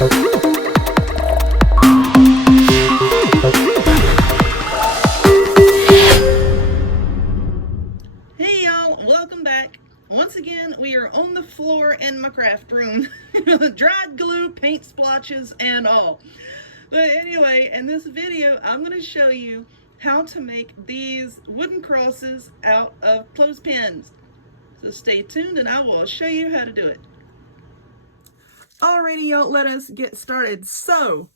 Hey y'all, welcome back. Once again, we are on the floor in my craft room. Dried glue, paint splotches, and all. But anyway, in this video, I'm going to show you how to make these wooden crosses out of clothespins. So stay tuned and I will show you how to do it. Alrighty y'all, let us get started. So,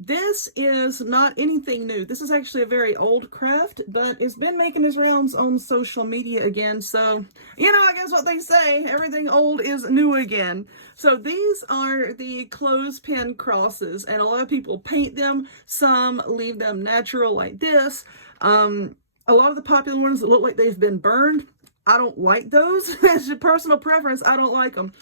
this is not anything new. This is actually a very old craft, but it's been making its rounds on social media again. So, you know, I guess what they say, everything old is new again. So these are the clothespin crosses, and a lot of people paint them. Some leave them natural like this. A lot of the popular ones that look like they've been burned, I don't like those. It's your personal preference. I don't like them.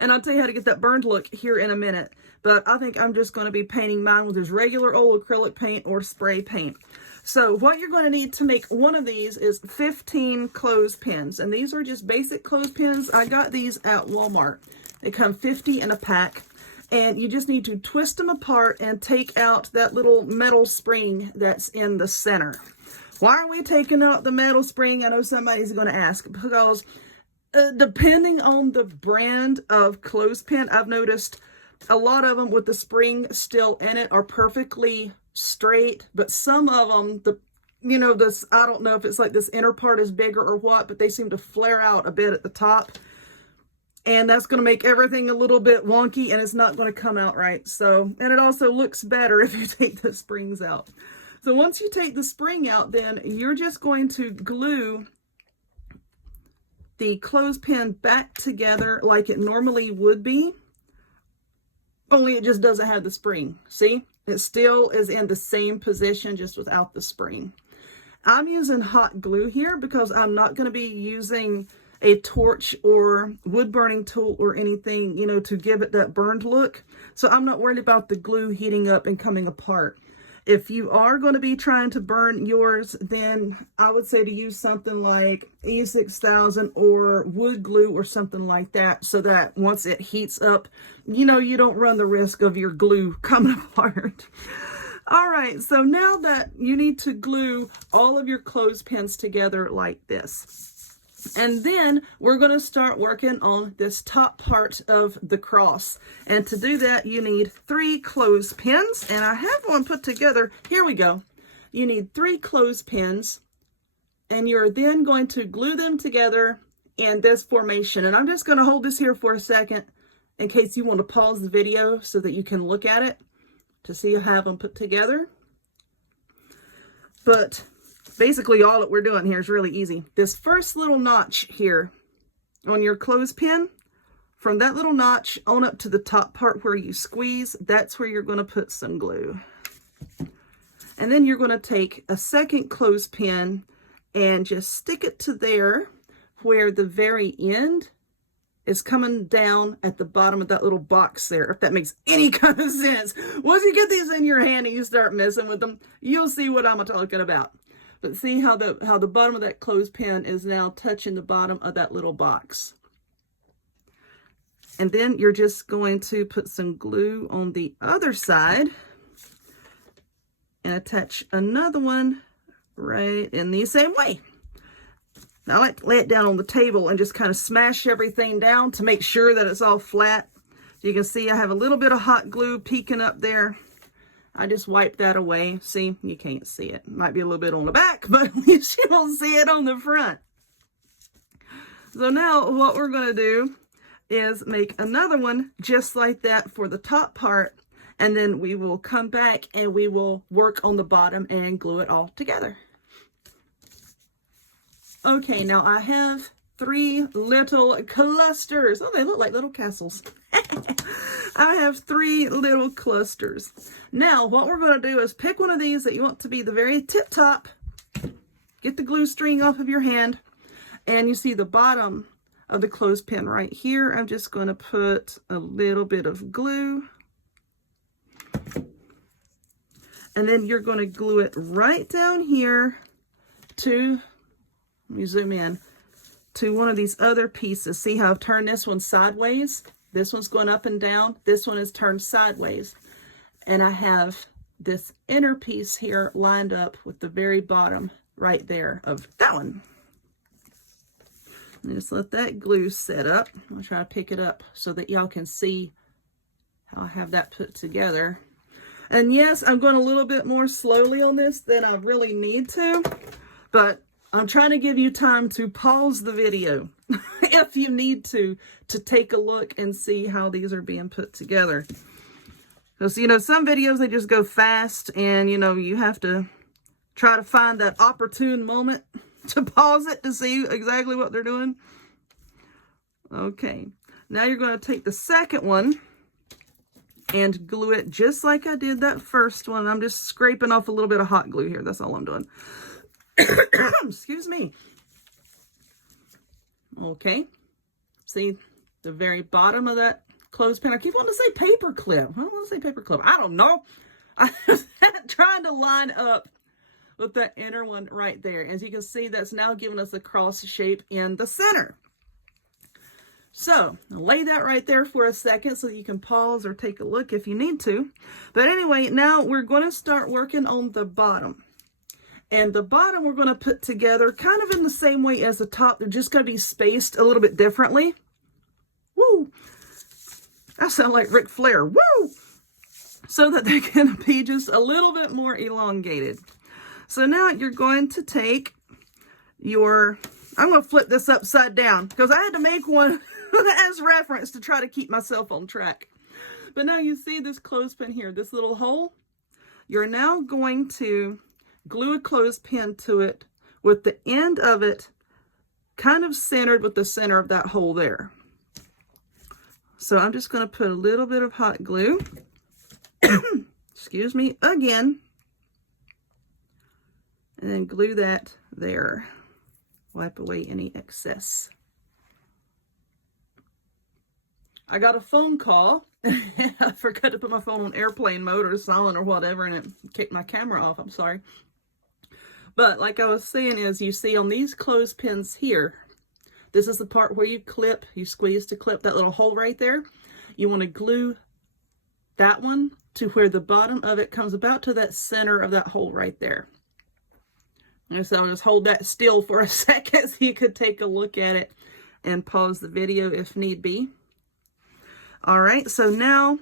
And I'll tell you how to get that burned look here in a minute. But I think I'm just going to be painting mine with this regular old acrylic paint or spray paint. So what you're going to need to make one of these is 15 clothespins. And these are just basic clothespins. I got these at Walmart. They come 50 in a pack. And you just need to twist them apart and take out that little metal spring that's in the center. Why are we taking out the metal spring? I know somebody's going to ask. Because depending on the brand of clothespin, I've noticed a lot of them with the spring still in it are perfectly straight, but some of them, I don't know if it's like this inner part is bigger or what, but they seem to flare out a bit at the top. And that's going to make everything a little bit wonky and it's not going to come out right. So, and it also looks better if you take the springs out. So once you take the spring out, then you're just going to glue the clothespin back together like it normally would be. Only it just doesn't have the spring. See? It still is in the same position, just without the spring. I'm using hot glue here because I'm not going to be using a torch or wood burning tool or anything, to give it that burned look. So I'm not worried about the glue heating up and coming apart. If you are going to be trying to burn yours, then I would say to use something like E6000 or wood glue or something like that, so that once it heats up, you don't run the risk of your glue coming apart. All right, so now that you need to glue all of your clothespins together like this. And then we're going to start working on this top part of the cross. And to do that, you need 3 clothespins. And I have one put together. Here we go. You need 3 clothespins. And you're then going to glue them together in this formation. And I'm just going to hold this here for a second in case you want to pause the video so that you can look at it to see how I have them put together. But basically, all that we're doing here is really easy. This first little notch here on your clothespin, from that little notch on up to the top part where you squeeze, that's where you're going to put some glue. And then you're going to take a second clothespin and just stick it to there where the very end is coming down at the bottom of that little box there, if that makes any kind of sense. Once you get these in your hand and you start messing with them, you'll see what I'm talking about. But see how the bottom of that clothespin is now touching the bottom of that little box. And then you're just going to put some glue on the other side and attach another one right in the same way. Now I like to lay it down on the table and just kind of smash everything down to make sure that it's all flat. You can see I have a little bit of hot glue peeking up there. I just wipe that away. See, you can't see it. Might be a little bit on the back, but at least you don't see it on the front. So now what we're going to do is make another one just like that for the top part. And then we will come back and we will work on the bottom and glue it all together. Okay, now I have 3 little clusters. Oh, they look like little castles. I have 3 little clusters. Now, what we're going to do is pick one of these that you want to be the very tip top. Get the glue string off of your hand. And you see the bottom of the clothespin right here. I'm just going to put a little bit of glue. And then you're going to glue it right down here to, let me zoom in, to one of these other pieces. See how I've turned this one sideways? This one's going up and down. This one is turned sideways. And I have this inner piece here lined up with the very bottom right there of that one. And just let that glue set up. I'll try to pick it up so that y'all can see how I have that put together. And yes, I'm going a little bit more slowly on this than I really need to, but I'm trying to give you time to pause the video if you need to take a look and see how these are being put together. Because, you know, some videos, they just go fast and, you know, you have to try to find that opportune moment to pause it to see exactly what they're doing. Okay, now you're going to take the second one and glue it just like I did that first one. I'm just scraping off a little bit of hot glue here. That's all I'm doing. Excuse me. Okay. See the very bottom of that clothespin. I keep wanting to say paper clip. I don't want to say paper clip. I don't know. I'm trying to line up with that inner one right there. As you can see, that's now giving us a cross shape in the center. So, I'll lay that right there for a second so that you can pause or take a look if you need to. But anyway, now we're going to start working on the bottom. And the bottom we're going to put together kind of in the same way as the top. They're just going to be spaced a little bit differently. Woo! That sounds like Ric Flair. Woo! So that they can be just a little bit more elongated. So now you're going to take your... I'm going to flip this upside down because I had to make one as reference to try to keep myself on track. But now you see this clothespin here, this little hole. You're now going to glue a clothespin to it with the end of it kind of centered with the center of that hole there. So I'm just going to put a little bit of hot glue, excuse me, again, and then glue that there. Wipe away any excess. I got a phone call. I forgot to put my phone on airplane mode or silent or whatever, and it kicked my camera off. I'm sorry. But like I was saying, is you see on these clothespins here, this is the part where you clip, you squeeze to clip that little hole right there. You want to glue that one to where the bottom of it comes about to that center of that hole right there. And so I'll just hold that still for a second so you could take a look at it and pause the video if need be. All right, so now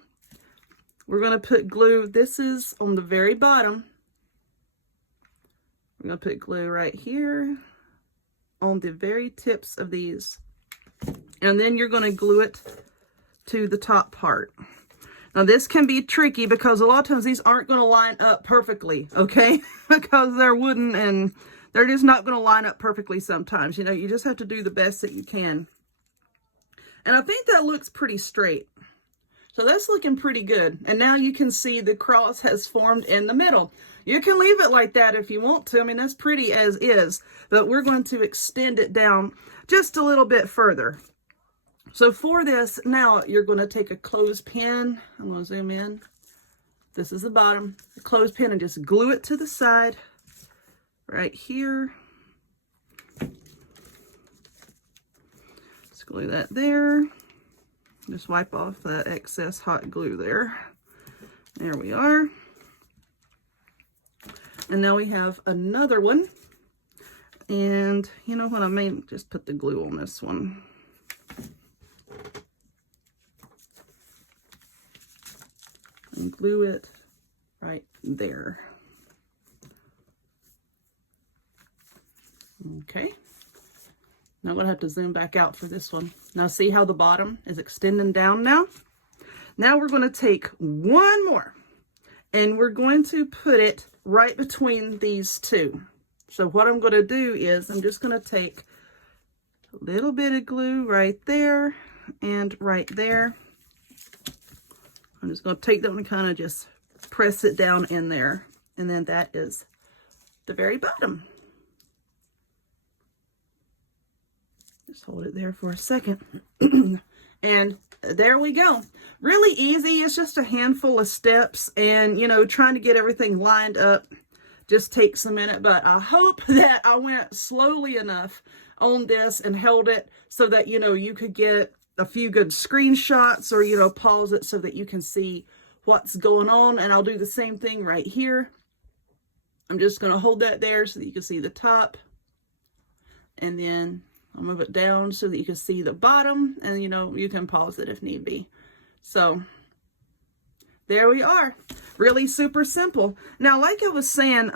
we're going to put glue. This is on the very bottom. We're going to put glue right here on the very tips of these. And then you're going to glue it to the top part. Now this can be tricky because a lot of times these aren't going to line up perfectly, okay? Because they're wooden and they're just not going to line up perfectly sometimes. You know, you just have to do the best that you can. And I think that looks pretty straight. So that's looking pretty good. And now you can see the cross has formed in the middle. You can leave it like that if you want to. I mean, that's pretty as is. But we're going to extend it down just a little bit further. So for this, now you're going to take a clothespin. I'm going to zoom in. This is the bottom. The clothespin, and just glue it to the side right here. Just glue that there. Just wipe off that excess hot glue there. There we are. And now we have another one. And you know what I mean? Just put the glue on this one. And glue it right there. Okay. Now I'm going to have to zoom back out for this one. Now see how the bottom is extending down now? Now we're going to take one more and we're going to put it right between these two. So what I'm going to do is I'm just going to take a little bit of glue right there and right there. I'm just going to take that one and kind of just press it down in there. And then that is the very bottom. Just hold it there for a second. And there we go. Really easy. It's just a handful of steps. And, you know, trying to get everything lined up just takes a minute. But I hope that I went slowly enough on this and held it so that, you know, you could get a few good screenshots, or, you know, pause it so that you can see what's going on. And I'll do the same thing right here. I'm just going to hold that there so that you can see the top. And then I'll move it down so that you can see the bottom. And, you know, you can pause it if need be. So there we are. Really super simple. Now, like I was saying,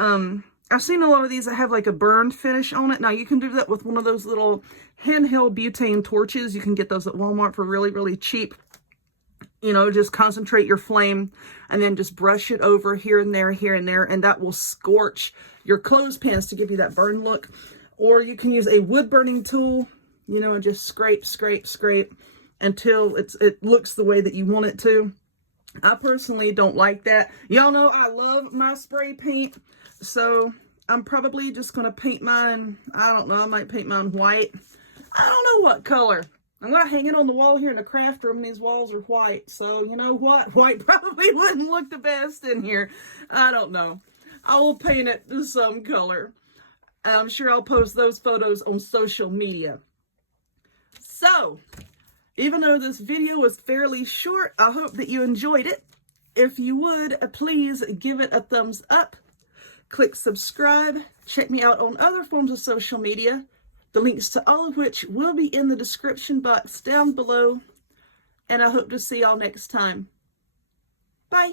I've seen a lot of these that have like a burned finish on it. Now, you can do that with one of those little handheld butane torches. You can get those at Walmart for really, really cheap. You know, just concentrate your flame and then just brush it over here and there, and that will scorch your clothespins to give you that burn look. Or you can use a wood burning tool, you know, and just scrape, scrape, scrape until it looks the way that you want it to. I personally don't like that. Y'all know I love my spray paint, so I'm probably just going to paint mine, I don't know, I might paint mine white. I don't know what color. I'm going to hang it on the wall here in the craft room. These walls are white, so you know what? White probably wouldn't look the best in here. I don't know. I will paint it some color. I'm sure I'll post those photos on social media. So, even though this video was fairly short, I hope that you enjoyed it. If you would, please give it a thumbs up. Click subscribe. Check me out on other forms of social media. The links to all of which will be in the description box down below. And I hope to see y'all next time. Bye.